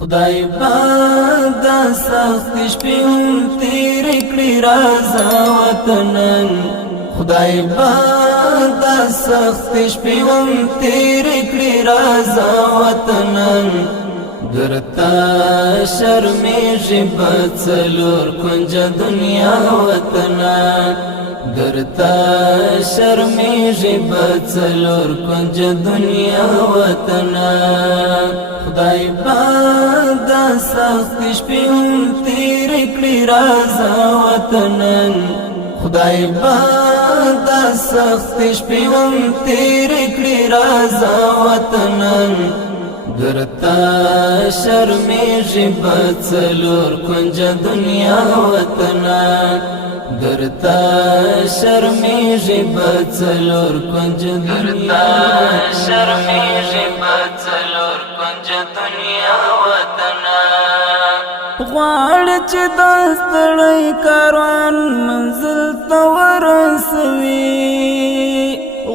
خدای پاک دا سخت شپې هم تیرې کړې رازه وطنن خدای پاک دا سخت شپې هم تیرې کړې رازه وطنن درتا شرمېږي په څلور کنجه دنیا وطنن درتا شرمېږي په څلور کنجه دنیا وطنن خدای پاک دا سخت شپې هم تیرې کړې رازه وطنن خدای پاک دا سخت شپې هم تیرې کړې رازه وطنن درتا شرمېږي په څلور کنجه دنیا وطنن درتا شرمېږي په څلور کنجه دنیا شرمېږي په څلور کنجه دنیا وطنن غواړه چې دا ستړی کاروان منزل ته ورسوي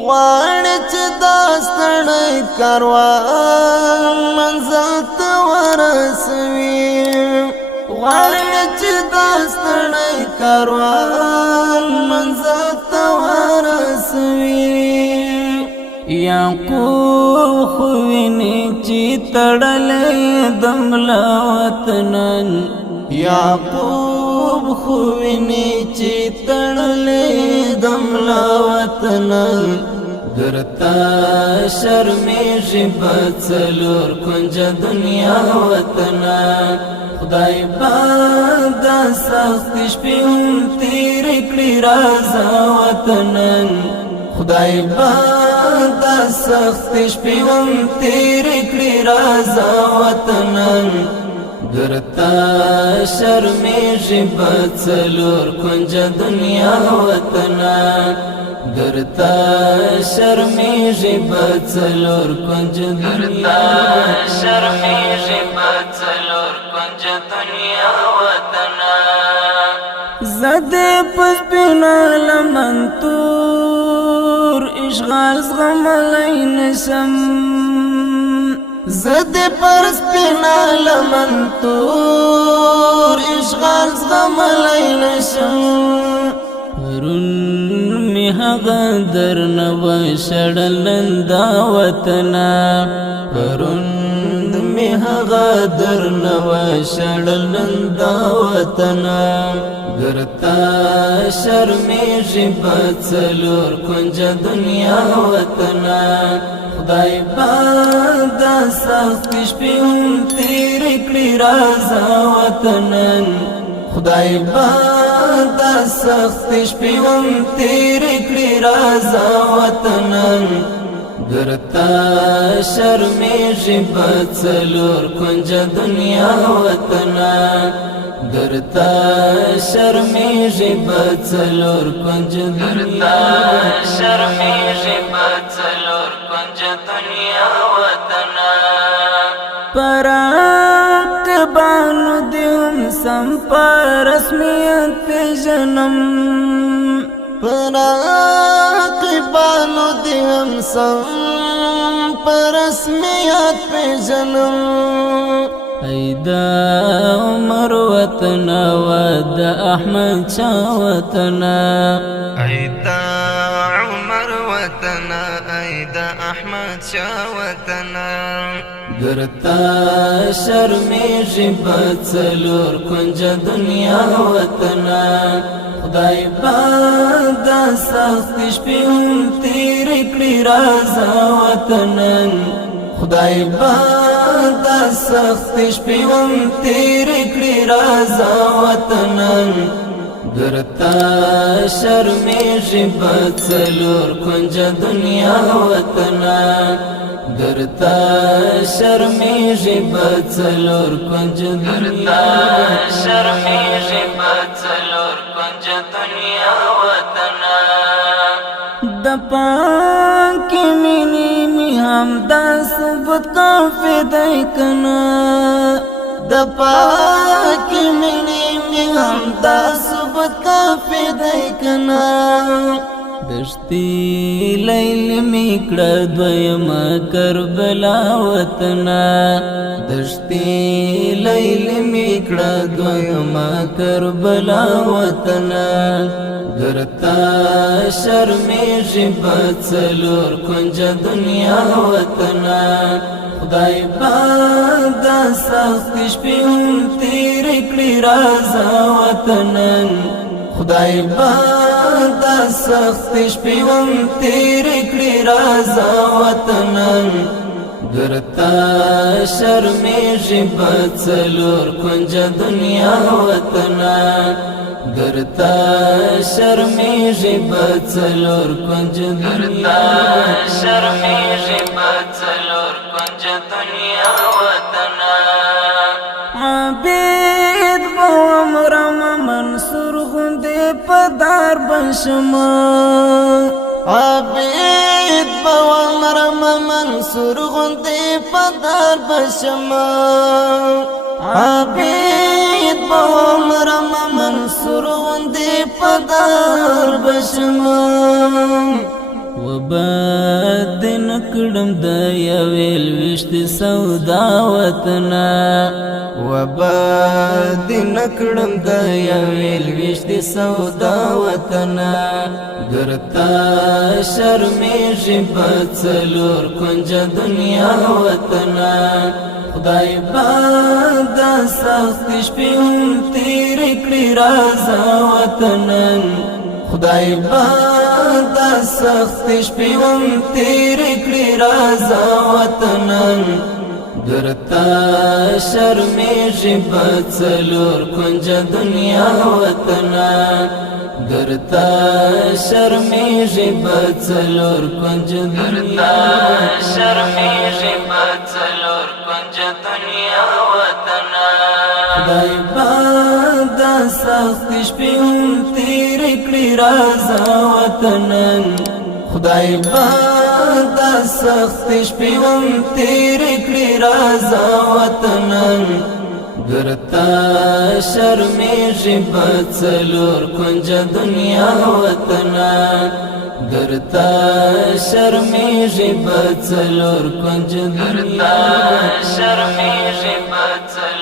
غواړه چې دا ستړی کاروان منزل ته ورسوي غواړه چې دا ستړی کاروان منزل ته ورسوي یعقوب خو ویني چې تړلی د ملا وطنن یعقوب خو ویني چې تړلی د ملا وطنن درتا شرمېږي په څلور کنجه دنیا وطنن خدای پاک دا سخت شپې هم تیرې کړې رازه وطنن خدای پاک دا سخت شپې هم تیرې کړې رازه وطنن درتا شرمېږي په څلور کنجه دنیا وطنن درتا شرمېږي په څلور کنجه دنیا شرمېږي په څلور کنجه دنیا وطنن زده پس بنا لمن تور اشغال زغملی نشم زده پس بنا لمن تور اشغال زغملی نشم پرون می هغه درنه وشړلن دا وطنه پرون می هغه درنه وشړلن دا وطنه درتا شرمېږي په څلور کنجه دنیا وطنن خدای پاک دا سخت شپې هم تیرې کړې رازه وطنن خدای پاک دا سخت شپې هم تیرې کړې رازه وطنن درتا شرمېږي په څلور کنجه دنیا وطنن درتا شرمېږي په څلور کنجه دنیا شرمېږي په څلور کنجه دنیا وطنن پراقبانو دیم سم پر رسمیت پیژنم پراقبانو دیم سم پر رسمیت پیژنم ایدا عمر وطن و د احمد شاه وطن ایدا عمر وطن ایدا احمد شاه وطن درتا شرمېږي په څلور کنجه دنیا وطنن خدای پاک دا سخت شپې هم تیرې کړې رازه وطنن خدای پاک دا سخت شپې هم تیرې کړې رازه وطنن درتا شرمېږي په څلور کنجه دنیا وطنن درتا شرمېږي په څلور کنجه دنیا شرمېږي په څلور کنجه دنیا وطنن د پاکې مینې مې هم دا ثبوت کافي دی کنه د پاکې مینې مې هم دا ثبوت کافي دی کنه د دشتی لیل میکڑا دویما کربلا وطنا دشتی لیل میکڑا دویما کربلا وطنا گرتا شرمیشی بچلور کنج دنیا وطنا خدای پاک دا سخت شپی هم تیر کړی رازا وطنن خدای پاک دا سخت شپی هم تیر کړی رازا وطنن گرتا شرمیشی بچلور کنج دنیا وطنا گرتا شرمیشی بچلور کنج دنیا شرمیشی بچلور کنج دنیا وطنا عبید بوامرم منصور غندی پدار بشما عبید بوامرم منصور غندی پدار بشما عبید بوامرم منصور غندی پدار بشما وباد نکړم د یویل وشت سودا وطنا وباد نکړم د یویل وشت سودا وطنا گرتا شرمیشی بچلور کنج دنیا وطنا خدای پاک دا سخت شپی هم تیر کړی رازا وطنن خدای پاک دا سخت شپی هم تیر کړی رازا وطنن گرتا شرمیشی بچلور کنج دنیا وطنا گرتا شرمیشی بچلور کنج دنیا شرمیشی بچلور کنج دنیا وطنا خدای پاک دا سخت شپی هم تیر کړی رازا وطنن خدای پاک دا سخت شپی هم تیر کړی رازا وطنن گرتا شرمیشی بچلور کنج دنیا وطنا گرتا شرمیشی بچلور کنج دنیا شرمیشی بچلور